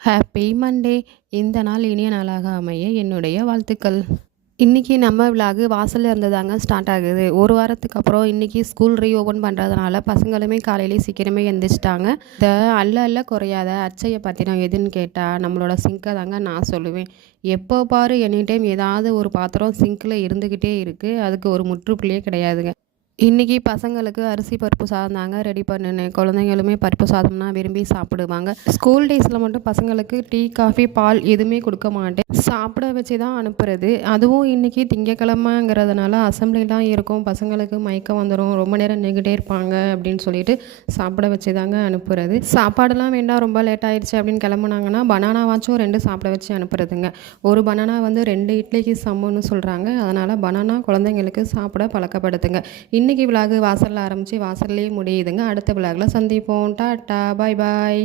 Happy Monday! இந்த நாள் இனிய நாளாக அமைய என்னுடைய வாழ்த்துக்கள். இன்னைக்கு நம்ம விலாகு வாசல்ல இருந்து தாங்க ஸ்டார்ட் ஆகுது. ஒரு வாரத்துக்கு அப்புறம் இன்னைக்கு ஸ்கூல் ரீஓப்பன் பண்ணுறதுனால பசங்களுமே காலையிலேயே சீக்கிரமே எந்திரிச்சிட்டாங்க. இந்த அல்ல அல்ல குறையாத அச்சைய பத்திரம் எதுன்னு கேட்டால் நம்மளோட சிங்க்கை தாங்க நான் சொல்லுவேன். எப்போ பாரு எனி டைம் ஏதாவது ஒரு பாத்திரம் சிங்க்கில் இருந்துக்கிட்டே இருக்குது. அதுக்கு ஒரு முற்றுப்புள்ளியே கிடையாதுங்க. இன்றைக்கி பசங்களுக்கு அரிசி பருப்பு சாதம் தாங்க ரெடி பண்ணினேன். குழந்தைங்களுமே பருப்பு சாதம்னா விரும்பி சாப்பிடுவாங்க. ஸ்கூல் டேஸில் மட்டும் பசங்களுக்கு டீ, காஃபி, பால் எதுவுமே கொடுக்க மாட்டேன். சாப்பிட வச்சு தான் அனுப்புறது. அதுவும் இன்றைக்கி திங்கக்கிழமைங்கிறதுனால அசம்பிளிலாம் இருக்கும். பசங்களுக்கு மயக்கம் வந்துடும், ரொம்ப நேரம் நின்றுக்கிட்டே இருப்பாங்க அப்படின்னு சொல்லிட்டு சாப்பிட வச்சு தாங்க அனுப்புறது. சாப்பாடெல்லாம் வேண்டாம், ரொம்ப லேட் ஆயிடுச்சு அப்படின்னு கிளம்புனாங்கன்னா பனானாவாச்சும் 2 சாப்பிட வச்சு அனுப்புறதுங்க. ஒரு பனானா வந்து 2 இட்லிக்கு சமம்னு சொல்கிறாங்க. அதனால் பனானா குழந்தைங்களுக்கு சாப்பிட பழக்கப்படுத்துங்க. இன்றைக்கி விலாகு வாசலில் ஆரம்பித்து வாசல்லையே முடியுதுங்க. அடுத்த விலாகில் சந்திப்போம். டாட்டா, பாய் பாய்.